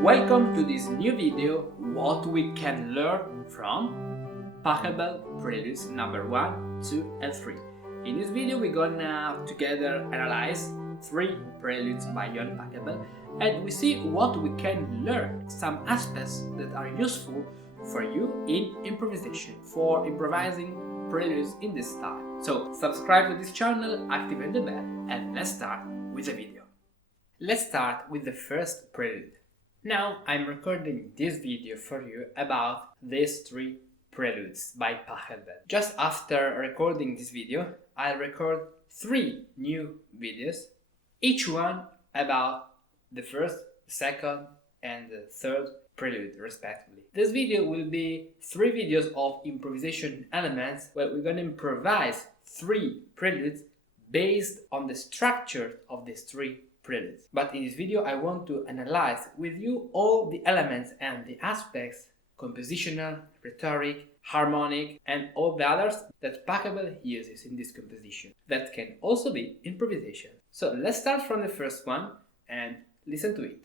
Welcome to this new video, what we can learn from Pachelbel Preludes number 1, 2 and 3. In this video we're gonna together analyze 3 preludes by Johann Pachelbel and we see what we can learn, some aspects that are useful for you in improvisation, for improvising preludes in this style. So subscribe to this channel, activate the bell, and let's start with the video. Let's start with the first prelude. Now I'm recording this video for you about these 3 preludes by Pachelbel. Just after recording this video, I'll record 3 new videos, each one about the first, the second and the third prelude respectively. This video will be 3 videos of improvisation elements where we're gonna improvise 3 preludes based on the structure of these 3 preludes. But in this video I want to analyze with you all the elements and the aspects, compositional, rhetoric, harmonic and all the others that Pachelbel uses in this composition. That can also be improvisation. So let's start from the first one and listen to it.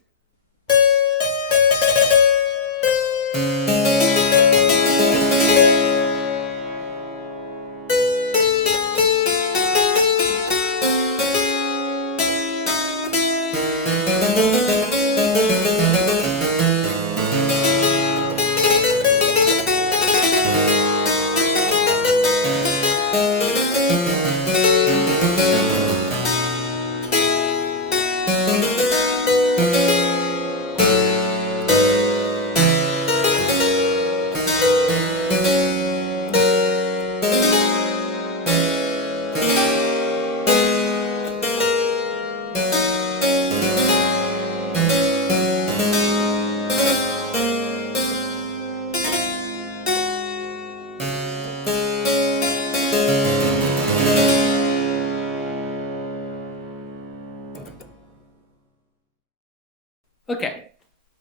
Okay,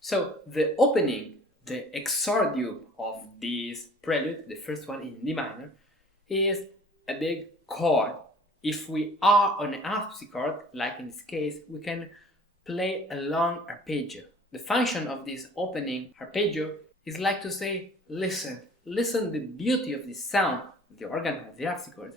so the opening, the exordium of this prelude, the first one in D minor, is a big chord. If we are on an harpsichord, like in this case, we can play a long arpeggio. The function of this opening arpeggio is like to say, listen the beauty of this sound, the organ of the harpsichord.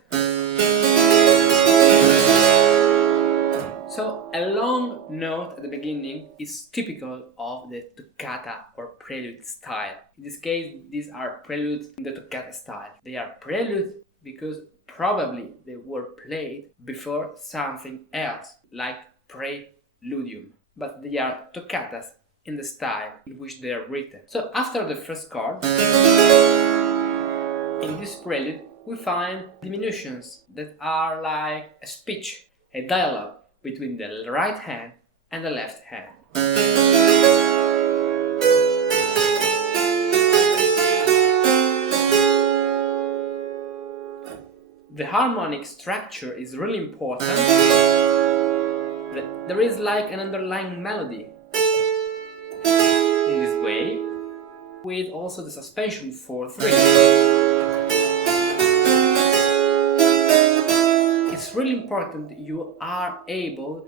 So a long note at the beginning is typical of the toccata or prelude style. In this case, these are preludes in the toccata style. They are preludes because probably they were played before something else, like preludium. But they are toccatas in the style in which they are written. So after the first chord, in this prelude, we find diminutions that are like a speech, a dialogue between the right hand and the left hand. The harmonic structure is really important. There is like an underlying melody in this way, with also the suspension 4/3. It's really important that you are able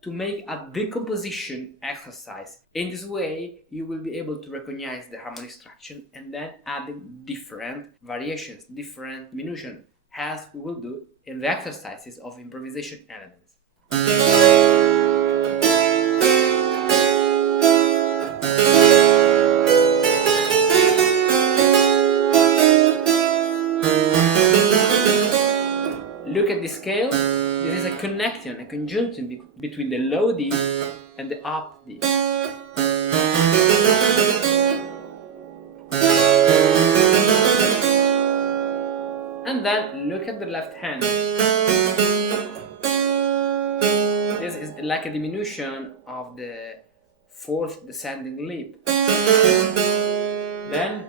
to make a decomposition exercise. In this way, you will be able to recognize the harmonic structure and then adding different variations, different diminution, as we will do in the exercises of improvisation elements. Look at the scale. This is a connection, a conjunction between the low D and the up D. And then look at the left hand. This is like a diminution of the 4th descending lip. Then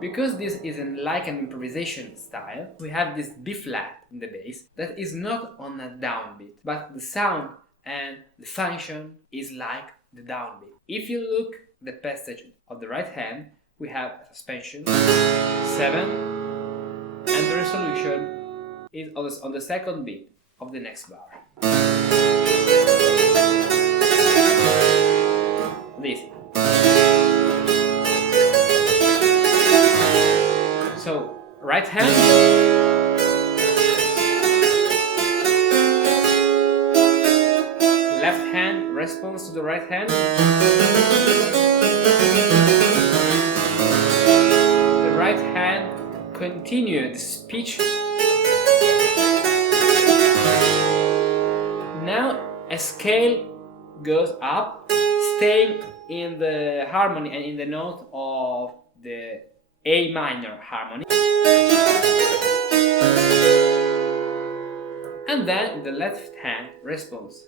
because this isn't like an improvisation style, we have this B flat in the bass that is not on a downbeat, but the sound and the function is like the downbeat. If you look the passage of the right hand, we have suspension 7, solution is on the second beat of the next bar. This. So, right hand, left hand responds to the right hand, the right hand continues the speech. Now a scale goes up, staying in the harmony and in the note of the A minor harmony. And then the left hand responds.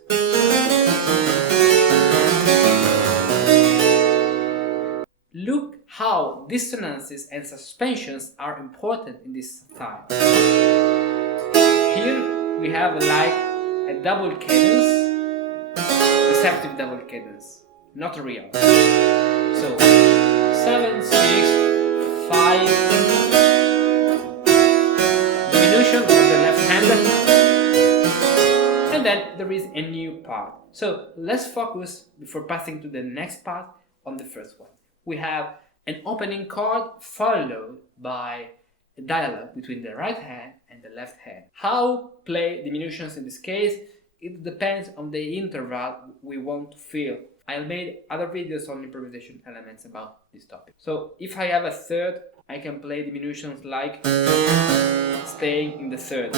Look how dissonances and suspensions are important in this style. Here we have like a double cadence, deceptive double cadence, not real. So 7, 6, 5, diminution of the left hand, and then there is a new part. So let's focus, before passing to the next part, on the first one. We have an opening chord followed by a dialogue between the right hand and the left hand. How play diminutions in this case? It depends on the interval we want to feel. I made other videos on improvisation elements about this topic. So if I have a third, I can play diminutions like staying in the third.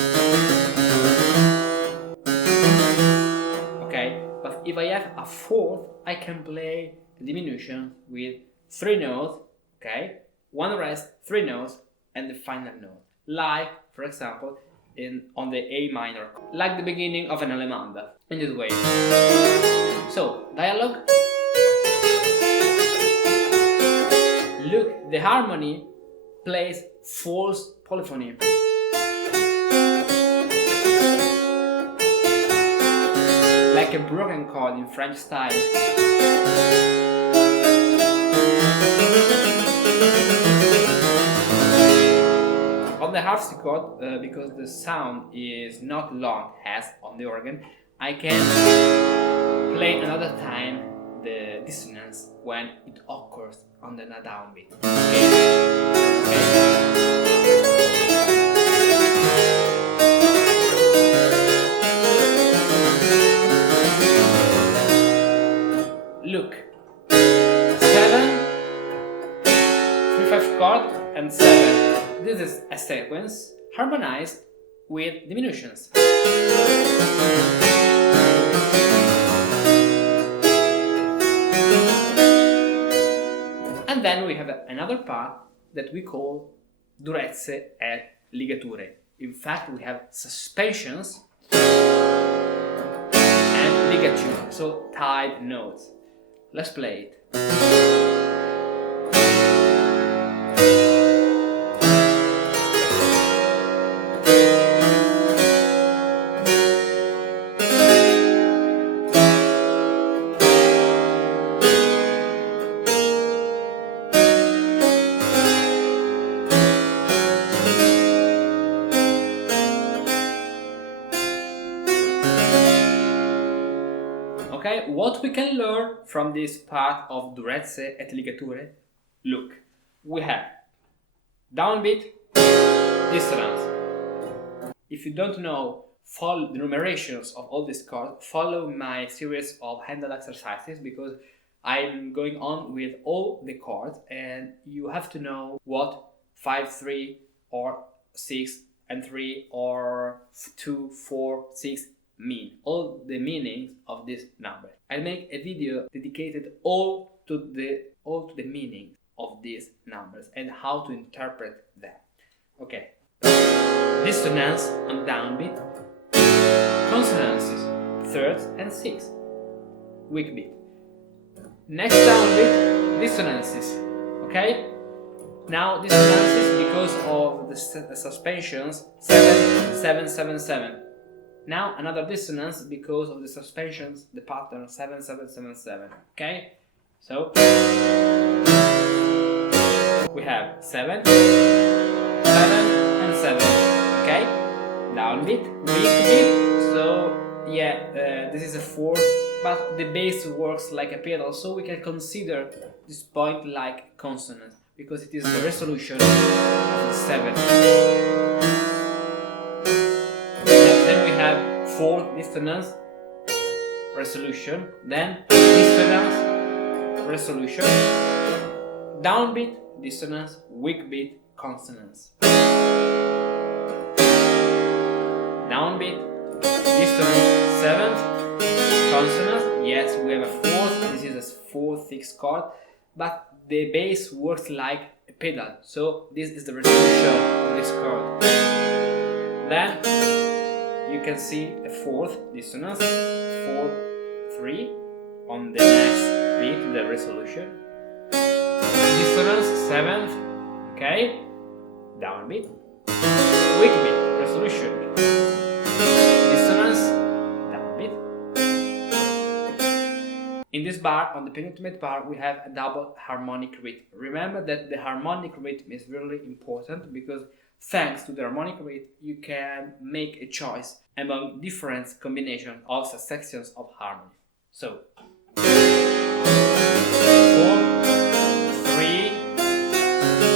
Okay, but if I have a fourth, I can play diminution with 3 notes, okay, one rest, 3 notes, and the final note. Like, for example, on the A minor, like the beginning of an Allemanda, in this way. So, dialogue. Look, the harmony plays false polyphony. Like a broken chord in French style. On the harpsichord, because the sound is not long as on the organ, I can play another time the dissonance when it occurs on the downbeat. Okay? Look, 7, 3/5 chord and 7. This is a sequence harmonized with diminutions. And then we have another part that we call durezze et ligature. In fact, we have suspensions and ligature, so tied notes. Let's play it. Okay, what we can learn from this part of durezze et ligature? Look, we have downbeat, dissonance. If you don't know, follow the numerations of all these chords, follow my series of Handel exercises, because I'm going on with all the chords and you have to know what 5, 3 or 6 and 3 or 2, 4, 6 mean, all the meanings of this number. I'll make a video dedicated all to the meaning of these numbers and how to interpret them. Okay, dissonance on downbeat, consonances, thirds and sixths, weak beat. Next downbeat, dissonances. Okay, now dissonances because of the suspensions 7, 7, 7, 7. Now another dissonance because of the suspensions, the pattern 7, 7, 7, 7. Okay, so we have 7, 7 and 7. downbeat, weak beat. So yeah, this is a 4, but the bass works like a pedal, so we can consider this point like consonant because it is the resolution of the 7. And then we have 4th dissonance, resolution, then dissonance, resolution, downbeat, dissonance, weak beat, consonance. Downbeat, dissonance, 7th, consonance. Yes, we have a 4th, this is a 4th fixed chord, but the bass works like a pedal, so this is the resolution of this chord. Then you can see a 4th dissonance, 4, 3 on the next beat, the resolution. Dissonance, 7th, okay, downbeat, weak beat, resolution, dissonance, downbeat. In this bar, on the penultimate bar, we have a double harmonic rhythm. Remember that the harmonic rhythm is really important because thanks to the harmonic rhythm, you can make a choice among different combinations of sections of harmony. So, 4, 3,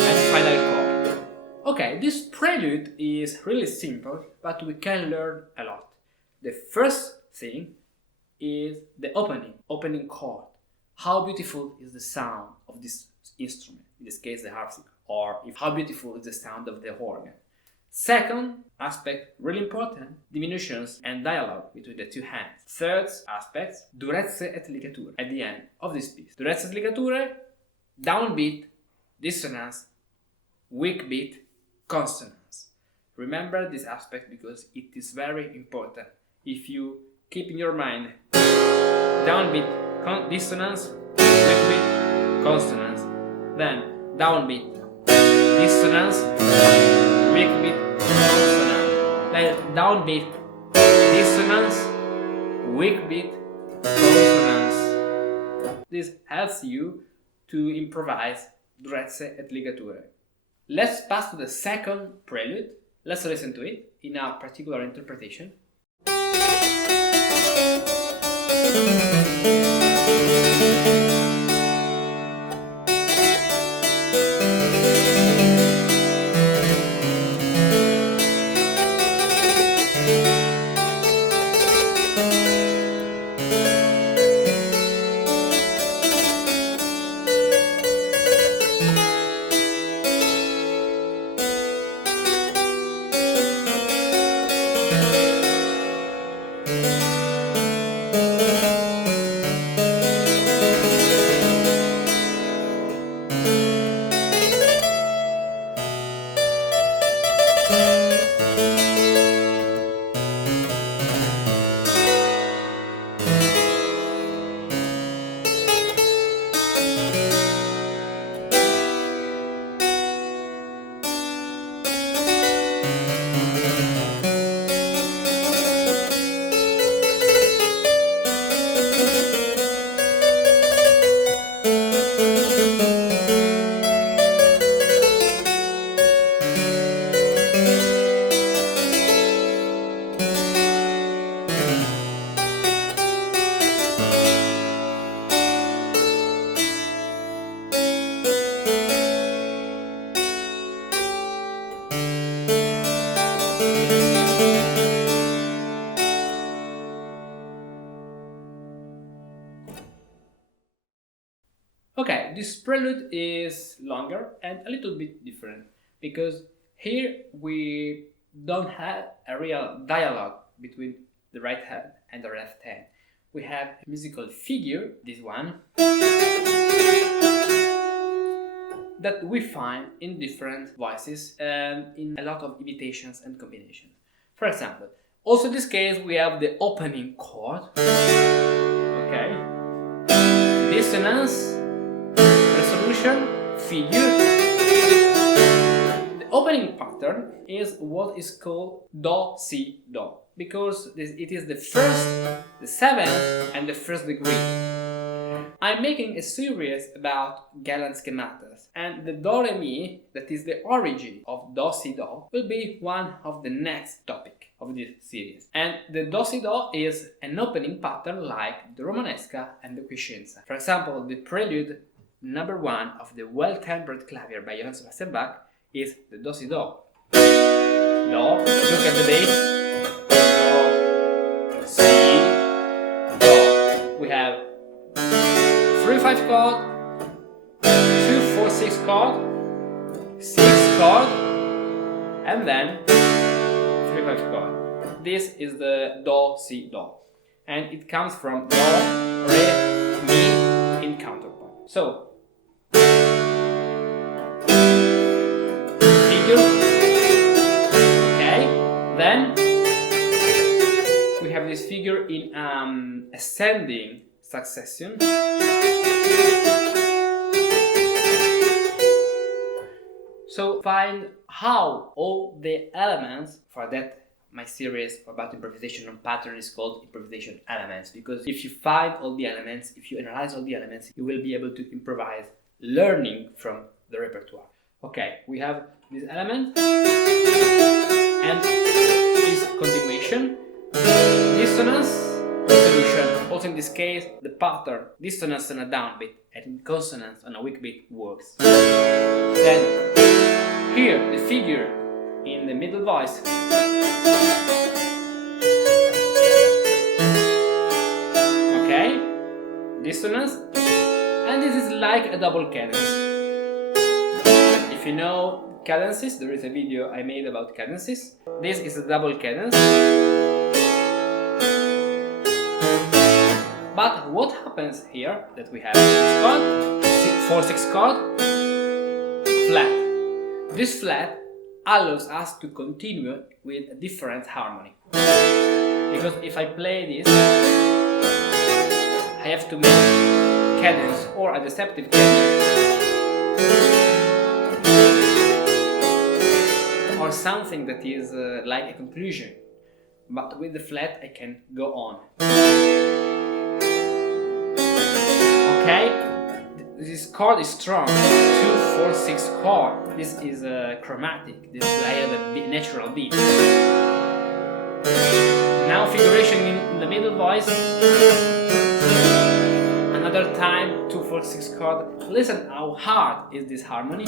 and final chord. Okay, this prelude is really simple, but we can learn a lot. The first thing is the opening chord. How beautiful is the sound of this instrument, in this case the harpsichord, or how beautiful is the sound of the organ. Second aspect, really important, diminutions and dialogue between the two hands. Third aspect, durezze et ligature at the end of this piece. Durezze et ligature, downbeat, dissonance, weak beat, consonance. Remember this aspect because it is very important. If you keep in your mind downbeat, dissonance, weak beat, consonance, then downbeat, dissonance, weak beat, consonant, then downbeat, dissonance, weak beat, consonance. This helps you to improvise durezze et ligature. Let's pass to the second prelude. Let's listen to it in a particular interpretation. Okay, this prelude is longer and a little bit different because here we don't have a real dialogue between the right hand and the left hand. We have a musical figure, this one, that we find in different voices and in a lot of imitations and combinations. For example, also in this case we have the opening chord, okay, dissonance, resolution, figure. The opening pattern is what is called do, si, do, because it is the first, the seventh, and the first degree. I'm making a series about Galant schematas, and the Do Re Mi, that is the origin of Do Si Do, will be one of the next topic of this series. And the Do Si Do is an opening pattern like the Romanesca and the Quiescenza. For example, the Prelude number 1 of the Well-Tempered Clavier by Johann Sebastian Bach is the Do Si Do. Do, look at the bass. Do, Si, Do. We have 3-5 chord, 2-4-6 chord, 6 chord, and then 3-5 chord. This is the Do, Si, Do. And it comes from Do, Re, Mi in counterpoint. So, figure. Okay, then we have this figure in ascending succession. So find how all the elements, for that my series about improvisation on pattern is called improvisation elements, because if you find all the elements, if you analyze all the elements, you will be able to improvise learning from the repertoire. Okay, we have this element and its continuation, dissonance, solution. Also in this case, the pattern dissonance on a downbeat and consonance on a weak beat works. Then here the figure in the middle voice. Okay, dissonance, and this is like a double cadence. If you know cadences, there is a video I made about cadences. This is a double cadence. But what happens here that we have this chord, 4-6 chord, flat. This flat allows us to continue with a different harmony. Because if I play this, I have to make cadence or a deceptive cadence or something that is like a conclusion. But with the flat I can go on. Okay, this chord is strong, 2-4-6 chord. This is chromatic, this I have a natural beat. Now figuration in the middle voice. Another time, 2-4-6 chord. Listen how hard is this harmony.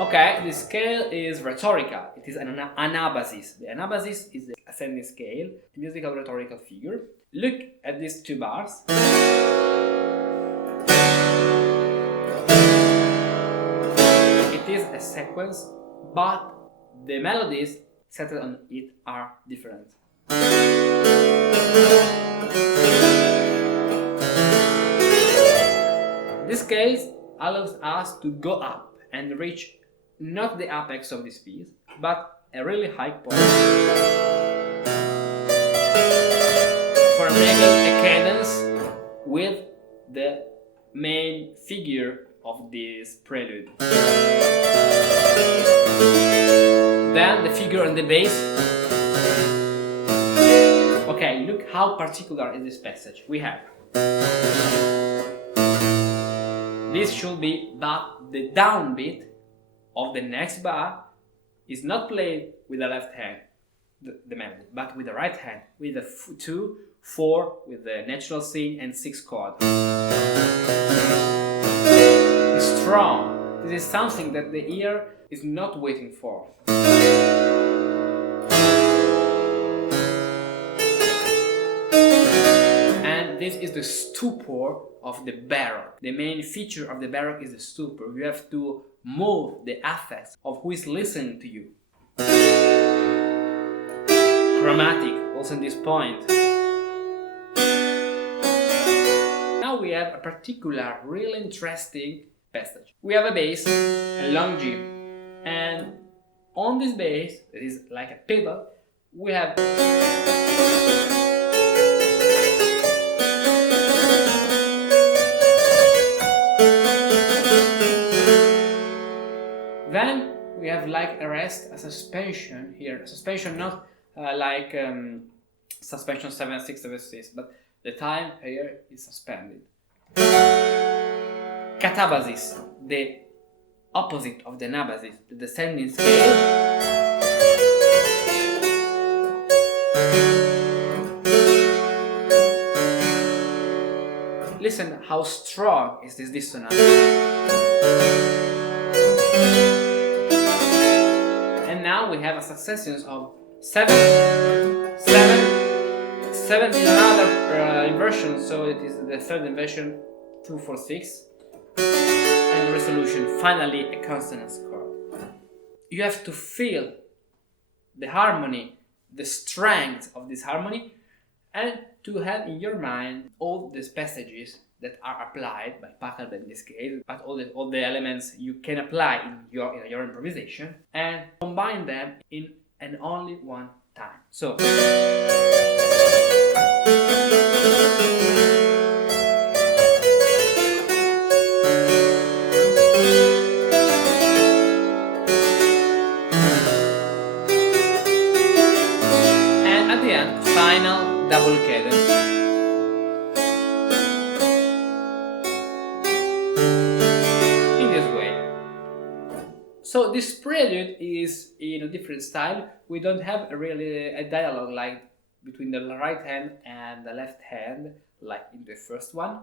Okay, the scale is rhetorical. It is an anabasis. The anabasis is the ascending scale, musical rhetorical figure. Look at these two bars. It is a sequence, but the melodies set on it are different. This scale allows us to go up and reach not the apex of this piece, but a really high point for making a cadence with the main figure of this prelude. Then the figure on the bass. Okay, look how particular is this passage. We have this should be, but the downbeat of the next bar is not played with the left hand, the melody, but with the right hand, with the 2, 4, with the natural scene and 6 chord. It's strong. This is something that the ear is not waiting for. And this is the stupor of the Baroque. The main feature of the Baroque is the stupor. You have to move the affects of who is listening to you. Chromatic, also in this point. Now we have a particular, really interesting passage. We have a bass, a long G, and on this bass, that is like a pedal, we have then we have like a rest, a suspension here, a suspension not like suspension 7-6, 7-6, but The time here is suspended. Catabasis, the opposite of the anabasis, the descending scale. Listen how strong is this dissonance. And now we have a succession of 7, 7, 7 in another inversion, so it is the third inversion, 2, 4, 6. And the resolution, finally a consonance chord. You have to feel the harmony, the strength of this harmony, and to have in your mind all these passages that are applied by Pachelbel in this case, but all the elements you can apply in your improvisation, and combine them in an only one time. So final double cadence. In this way. So this prelude is in a different style. We don't have really a dialogue like between the right hand and the left hand like in the first one,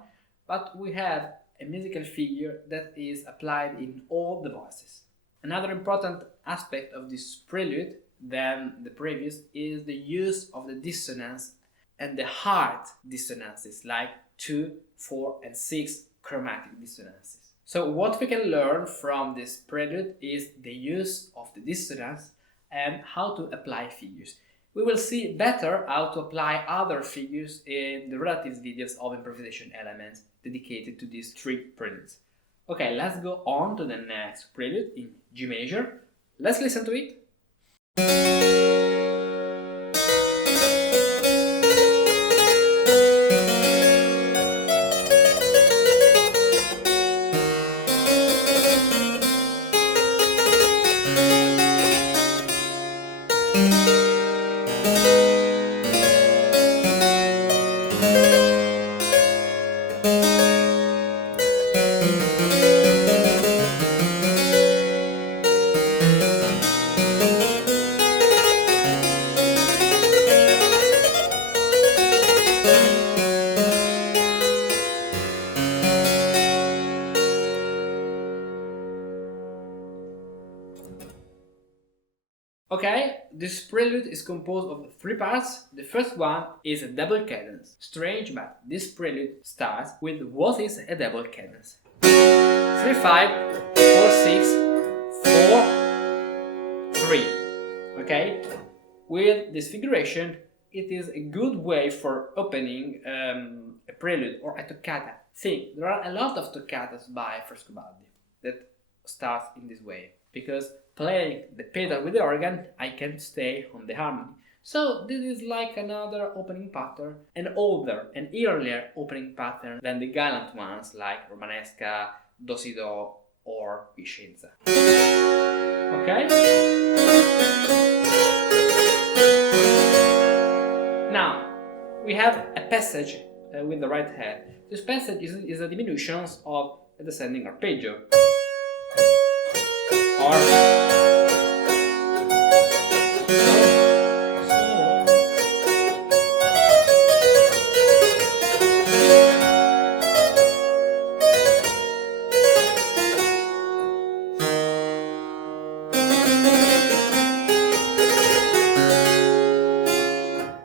but we have a musical figure that is applied in all the voices. Another important aspect of this prelude than the previous is the use of the dissonance and the hard dissonances like 2, 4 and 6 chromatic dissonances. So what we can learn from this prelude is the use of the dissonance and how to apply figures. We will see better how to apply other figures in the relatives videos of improvisation elements dedicated to these 3 preludes. Okay, let's go on to the next prelude in G major. Let's listen to it. Okay, this prelude is composed of 3 parts. The first one is a double cadence. Strange, but this prelude starts with what is a double cadence. 3, 5, 4, 6, 4, 3. Okay? With this figuration, it is a good way for opening a prelude or a toccata. See, there are a lot of toccatas by Frescobaldi that start in this way, because playing the pedal with the organ, I can stay on the harmony. So this is like another opening pattern, an older and earlier opening pattern than the gallant ones like Romanesca, Do Si Do or Vicenza. Okay? Now, we have a passage with the right hand. This passage is a diminution of a descending arpeggio. Or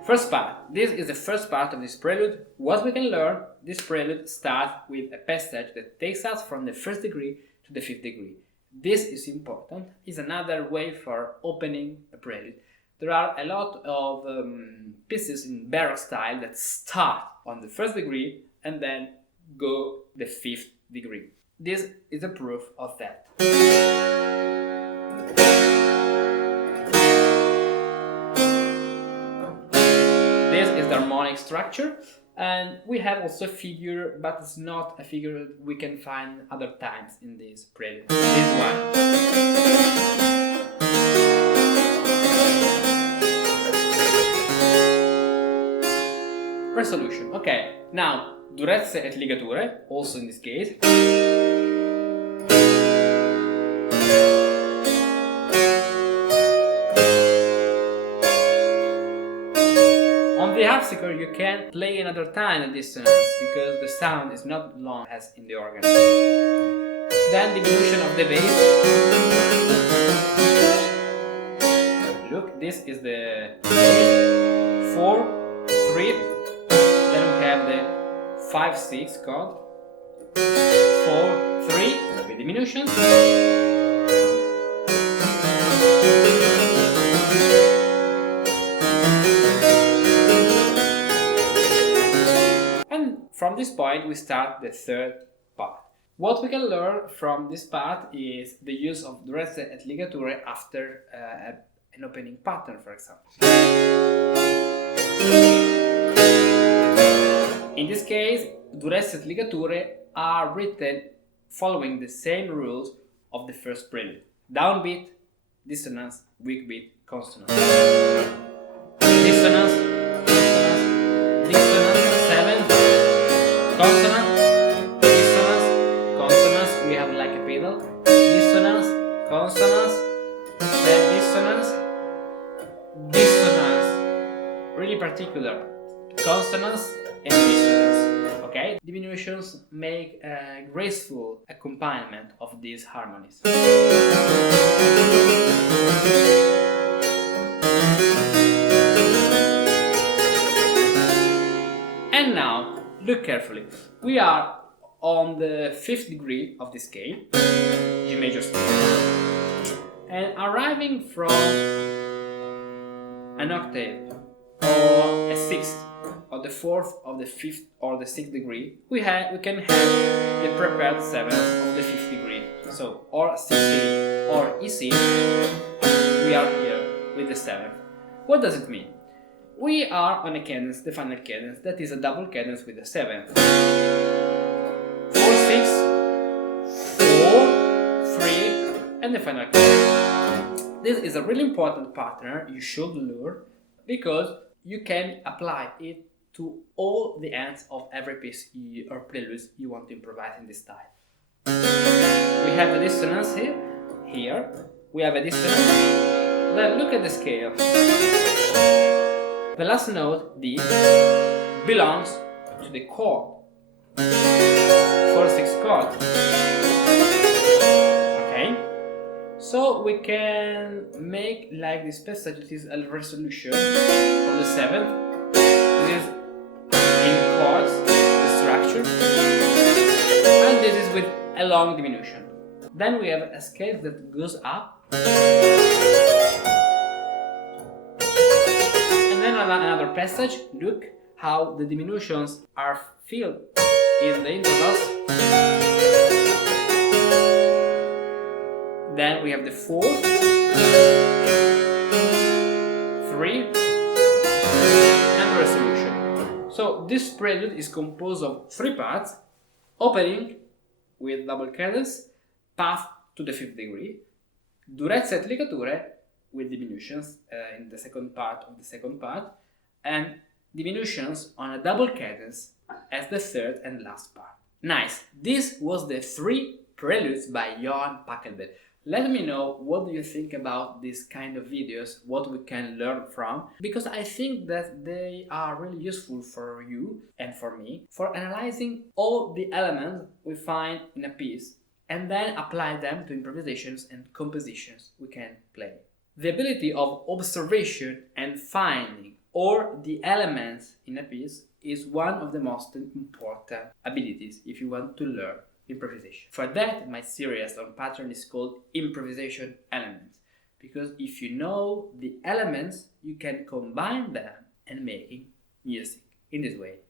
first part. This is the first part of this prelude. What we can learn, this prelude starts with a passage that takes us from the first degree to the fifth degree. This is important, is another way for opening a prelude. There are a lot of pieces in Baroque style that start on the first degree and then go the fifth degree. This is a proof of that. This is the harmonic structure, and we have also a figure, but it's not a figure that we can find other times in this prelude. This one. Resolution. Okay, now durezze et ligature, also in this case. On the harpsichord you can play another time the dissonance because the sound is not long as in the organ. Then diminution of the bass. Look, this is the bass. 4, 3. Then we have the 5, 6 chord. 4, 3 with diminution. And from this point we start the third part. What we can learn from this part is the use of durezze et ligature after an opening pattern, for example. In this case, durezze et ligature are written following the same rules of the first prelude. Downbeat, dissonance, weak beat, consonant. Dissonance, consonant, dissonance, 7, consonant, dissonance, consonance, we have like a pedal, dissonance, consonance, then dissonance, dissonance, really particular, consonance and dissonance, okay? Diminutions make a graceful accompaniment of these harmonies. And now, look carefully, we are on the 5th degree of the scale, G major scale, and arriving from an octave or a 6th or the 4th of the 5th or the 6th degree, we can have the prepared 7th of the 5th degree. So, or C or EC, we are here with the 7th. What does it mean? We are on a cadence, the final cadence, that is a double cadence with the 7th. 4, 6, 4, 3, and the final cadence. This is a really important pattern you should learn because you can apply it to all the ends of every piece or preludes you want to improvise in this style. We have the dissonance here, we have a dissonance, then look at the scale. The last note, D, belongs to the chord, 4/6 chord. Okay? So we can make like this passage, it is a resolution of the 7th. This is in chords, the structure, and this is with a long diminution. Then we have a scale that goes up, and then another passage. Look how the diminutions are filled in the intervals. Then we have the 4th, 3, and the resolution. So this prelude is composed of 3 parts: opening with double cadence, path to the 5th degree, durezze et ligature with diminutions in the second part of the second part, and diminutions on a double cadence as the third and last part. Nice! This was the 3 preludes by Johann Pachelbel. Let me know what do you think about these kind of videos, what we can learn from, because I think that they are really useful for you and for me for analyzing all the elements we find in a piece and then apply them to improvisations and compositions we can play. The ability of observation and finding all the elements in a piece is one of the most important abilities if you want to learn improvisation. For that, my series on pattern is called Improvisation Elements, because if you know the elements, you can combine them and making music in this way.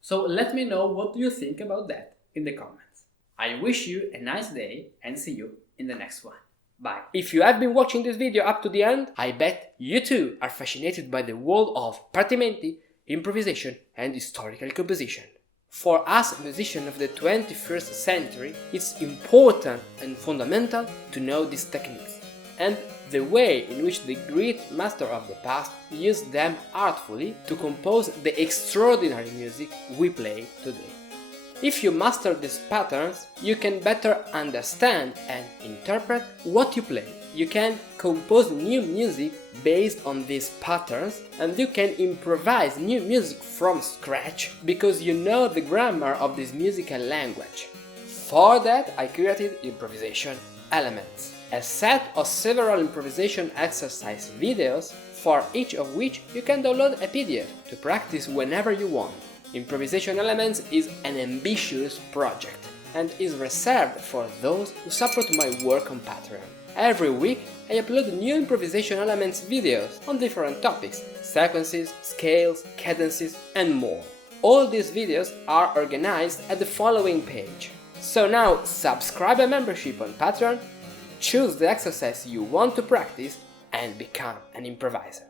So let me know what you think about that in the comments. I wish you a nice day and see you in the next one. Bye. If you have been watching this video up to the end, I bet you too are fascinated by the world of partimenti, improvisation and historical composition. For us musicians of the 21st century, it's important and fundamental to know these techniques. And the way in which the great master of the past used them artfully to compose the extraordinary music we play today. If you master these patterns, you can better understand and interpret what you play. You can compose new music based on these patterns, and you can improvise new music from scratch because you know the grammar of this musical language. For that, I created improvisation elements, a set of several improvisation exercise videos, for each of which you can download a PDF to practice whenever you want. Improvisation Elements is an ambitious project and is reserved for those who support my work on Patreon. Every week I upload new Improvisation Elements videos on different topics, sequences, scales, cadences and more. All these videos are organized at the following page. So now subscribe a membership on Patreon, choose the exercise you want to practice and become an improviser.